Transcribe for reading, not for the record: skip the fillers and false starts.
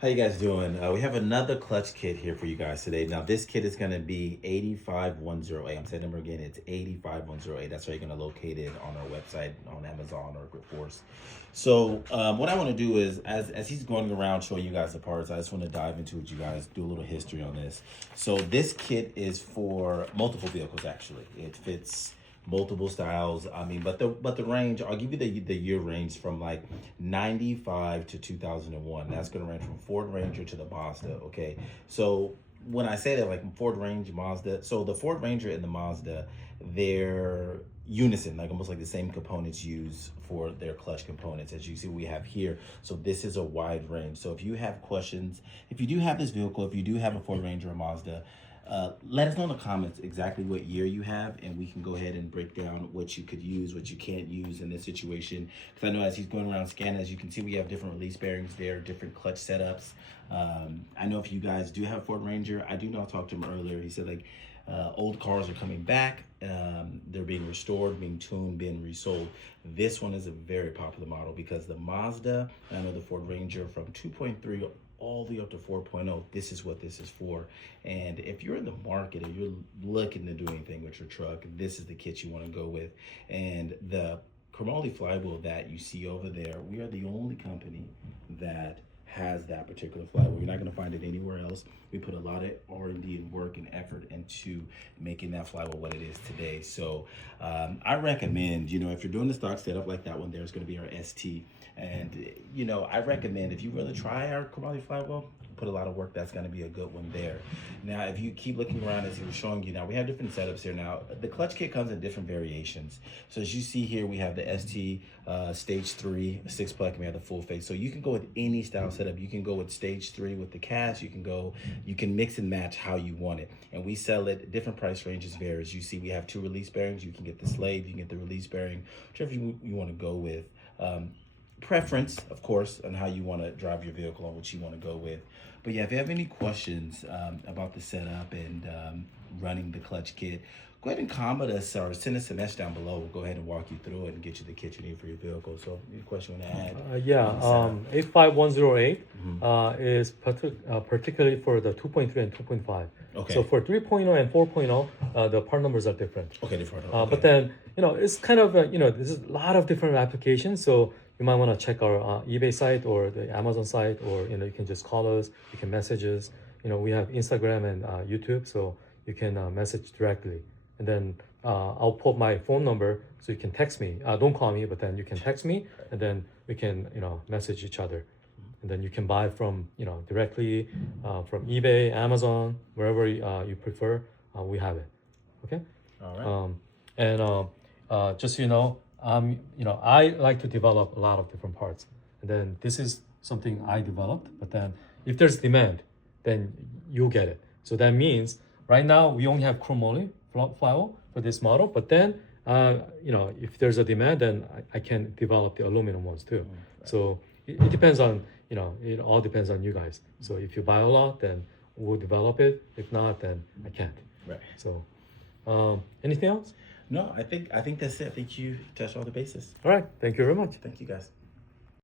How you guys doing? We have another clutch kit here for you guys today. Now, this kit is going to be 85108. I'm saying the number again, it's 85108. That's where you're going to locate it on our website, on Amazon or GripForce. So what I want to do is, as he's going around showing you guys the parts, I just want to dive into it, you guys, do a little history on this. So this kit is for multiple vehicles, actually. It fits multiple styles. I mean, but the range, I'll give you the year range from like 95 to 2001. That's going to range from Ford Ranger to the Mazda. Okay, so when I say that, like Ford Ranger, Mazda, so the Ford Ranger and the Mazda, they're unison, like almost like the same components used for their clutch components, as you see we have here. So this is a wide range. So if you have questions, if you do have this vehicle, if you do have a Ford Ranger or Mazda, let us know in the comments exactly what year you have, and we can go ahead and break down what you could use, what you can't use in this situation. Because I know as he's going around scanning, as you can see, we have different release bearings there, different clutch setups. I know if you guys do have Ford Ranger, I do know I talked to him earlier. He said like old cars are coming back. They're being restored, being tuned, being resold. This one is a very popular model because the Mazda, I know the Ford Ranger from 2.3 all the way up to 4.0, this is what this is for. And if you're in the market and you're looking to do anything with your truck, this is the kit you want to go with. And the Chromoly Flywheel that you see over there, we are the only company that has that particular flywheel. You're not going to find it anywhere else. We put a lot of R&D and work and effort into making that flywheel what it is today. So I recommend, if you're doing the stock setup like that one, there's going to be our ST. And, I recommend if you really try our Chromoly Flywheel, put a lot of work, that's going to be a good one there. Now, if you keep looking around, as he was showing you, now we have different setups here. Now, the clutch kit comes in different variations. So as you see here, we have the ST stage 3, 6-plug, and we have the full face. So you can go with any style setup. You can go with stage 3 with the cast. You can mix and match how you want it. And we sell it, different price ranges vary. As you see, we have 2 release bearings. You can get the slave, you can get the release bearing, whichever you want to go with. Preference, of course, on how you want to drive your vehicle and what you want to go with. But yeah, if you have any questions about the setup and running the clutch kit, go ahead and comment us or send us a message down below. We'll go ahead and walk you through it and get you the kit you need for your vehicle. So any question you want to add? 85108 is particularly for the 2.3 and 2.5. Okay. So for 3.0 and 4.0, the part numbers are different. Okay, different. Okay. But then, it's kind of, there's a lot of different applications. So you might want to check our eBay site or the Amazon site, or, you can just call us, you can message us. We have Instagram and YouTube, so you can message directly. And then I'll put my phone number so you can text me. Don't call me, but then you can text me, and then we can, message each other. And then you can buy from, directly from eBay, Amazon, wherever you prefer. We have it. Okay. All right. And just so you know, I like to develop a lot of different parts, and then this is something I developed. But then, if there's demand, then you'll get it. So that means right now we only have Chromoly flywheel for this model. But then, if there's a demand, then I can develop the aluminum ones too. Right. So it depends on, it all depends on you guys. So if you buy a lot, then we'll develop it. If not, then I can't. Right. So, anything else? No, I think that's it. I think you touched all the bases. All right. Thank you very much. Thank you, guys.